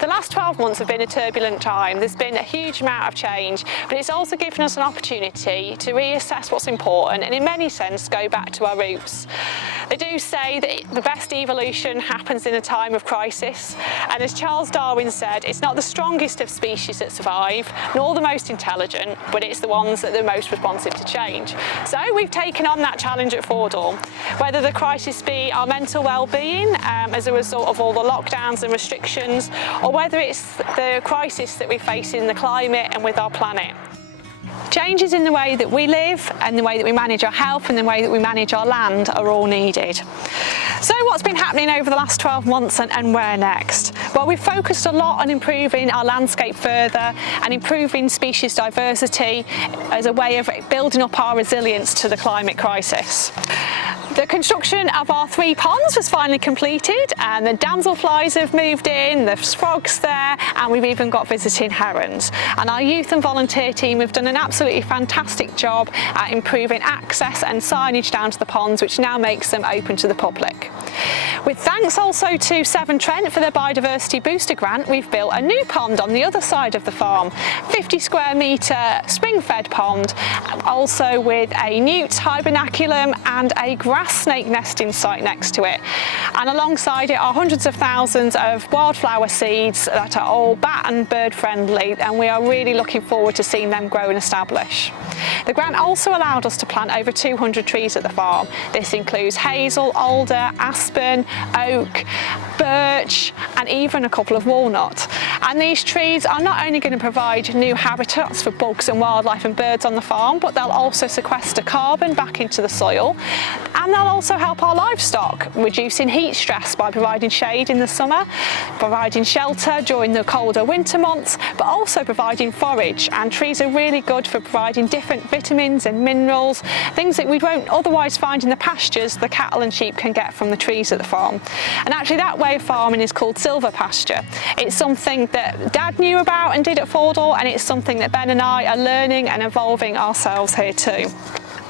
The last 12 months have been a turbulent time. There's been a huge amount of change, but it's also given us an opportunity to reassess what's important and in many senses go back to our roots. They do say that the best evolution happens in a time of crisis, and as Charles Darwin said, it's not the strongest of species that survive, nor the most intelligent, but it's the ones that are most responsive to change. So we've taken on that challenge at Fordhall, whether the crisis be our mental well-being as a result of all the lockdowns and restrictions, or whether it's the crisis that we face in the climate and with our planet. Changes in the way that we live and the way that we manage our health and the way that we manage our land are all needed. So what's been happening over the last 12 months and where next? Well, we've focused a lot on improving our landscape further and improving species diversity as a way of building up our resilience to the climate crisis. The construction of our 3 ponds was finally completed, and the damselflies have moved in, there's frogs there, and we've even got visiting herons. And our youth and volunteer team have done an absolutely fantastic job at improving access and signage down to the ponds, which now makes them open to the public. With thanks also to Severn Trent for their biodiversity booster grant, we've built a new pond on the other side of the farm, 50 square metre spring-fed pond, also with a newt hibernaculum and a grass snake nesting site next to it. And alongside it are hundreds of thousands of wildflower seeds that are all bat and bird friendly, and we are really looking forward to seeing them grow and establish. The grant also allowed us to plant over 200 trees at the farm. This includes hazel, alder, aspen, oak, birch, and even a couple of walnut. And these trees are not only going to provide new habitats for bugs and wildlife and birds on the farm, but they'll also sequester carbon back into the soil, and they'll also help our livestock, reducing heat stress by providing shade in the summer, providing shelter during the colder winter months, but also providing forage. And trees are really good for providing different vitamins and minerals, things that we won't otherwise find in the pastures the cattle and sheep can get from the trees at the farm. And actually that way of farming is called silver pasture. It's something that Dad knew about and did at Fordhall, and it's something that Ben and I are learning and evolving ourselves here too.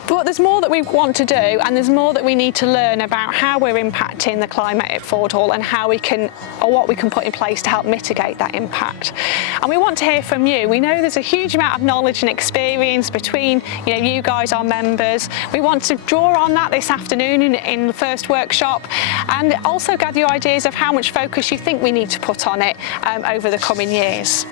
But there's more that we want to do, and there's more that we need to learn about how we're impacting the climate at Fordhall and how we can, or what we can put in place to help mitigate that impact. And we want to hear from you. We know there's a huge amount of knowledge and experience between you guys, our members. We want to draw on that this afternoon in the first workshop, and also gather your ideas of how much focus you think we need to put on it over the coming years.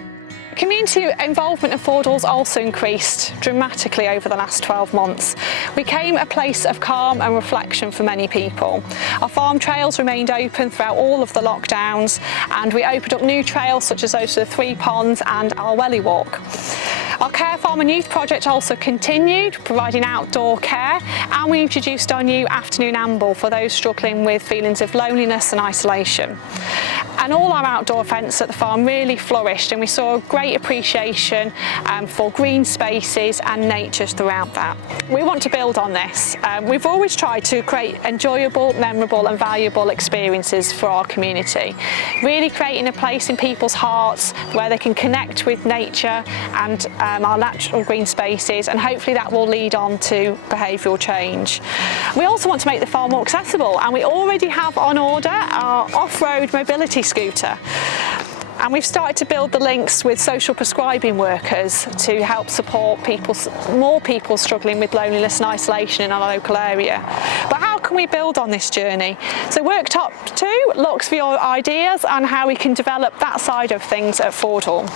Community involvement of Fordhall's also increased dramatically over the last 12 months. We became a place of calm and reflection for many people. Our farm trails remained open throughout all of the lockdowns, and we opened up new trails such as those to the 3 ponds and our Welly Walk. Our Care Farm and Youth project also continued, providing outdoor care, and we introduced our new afternoon amble for those struggling with feelings of loneliness and isolation. And all our outdoor events at the farm really flourished, and we saw a great appreciation for green spaces and nature throughout that. We want to build on this. We've always tried to create enjoyable, memorable and valuable experiences for our community, really creating a place in people's hearts where they can connect with nature and our natural green spaces, and hopefully that will lead on to behavioural change. We also want to make the farm more accessible, and we already have on order our off-road mobility scooter. And we've started to build the links with social prescribing workers to help support more people struggling with loneliness and isolation in our local area. But how can we build on this journey? So Worktop 2 looks for your ideas on how we can develop that side of things at Fordhall.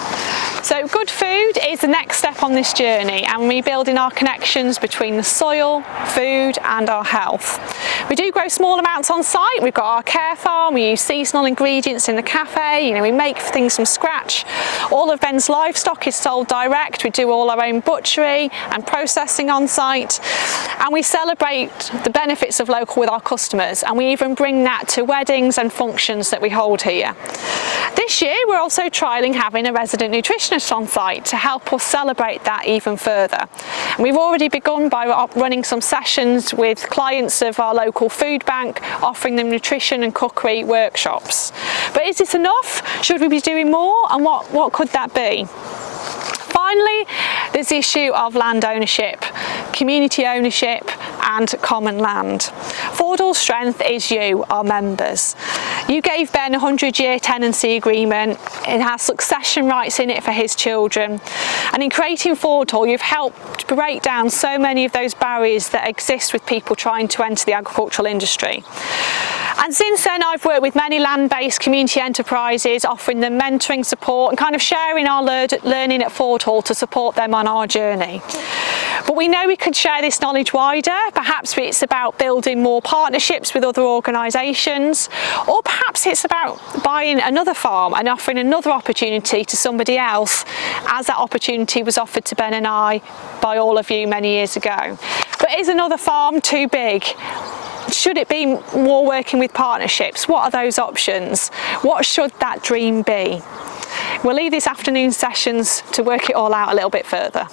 So good food is the next step on this journey, and rebuilding our connections between the soil, food and our health. We do grow small amounts on site. We've got our care farm, we use seasonal ingredients in the cafe, we make things from scratch. All of Ben's livestock is sold direct. We do all our own butchery and processing on site, and we celebrate the benefits of local with our customers, and we even bring that to weddings and functions that we hold here. This year we're also trialling having a resident nutritionist on site to help us celebrate that even further. And we've already begun by running some sessions with clients of our local food bank, offering them nutrition and cookery workshops. But is this enough? Should we be doing more, and what could that be? Finally, there's the issue of land ownership, community ownership and common land. Fordhall's strength is you, our members. You gave Ben a 100-year tenancy agreement. It has succession rights in it for his children. And in creating Fordhall, you've helped break down so many of those barriers that exist with people trying to enter the agricultural industry. And since then, I've worked with many land-based community enterprises, offering them mentoring support and kind of sharing our learning at Fordhall to support them on our journey. But we know we could share this knowledge wider. Perhaps it's about building more partnerships with other organisations, or perhaps it's about buying another farm and offering another opportunity to somebody else, as that opportunity was offered to Ben and I by all of you many years ago. But is another farm too big? Should it be more working with partnerships? What are those options? What should that dream be? We'll leave these afternoon sessions to work it all out a little bit further.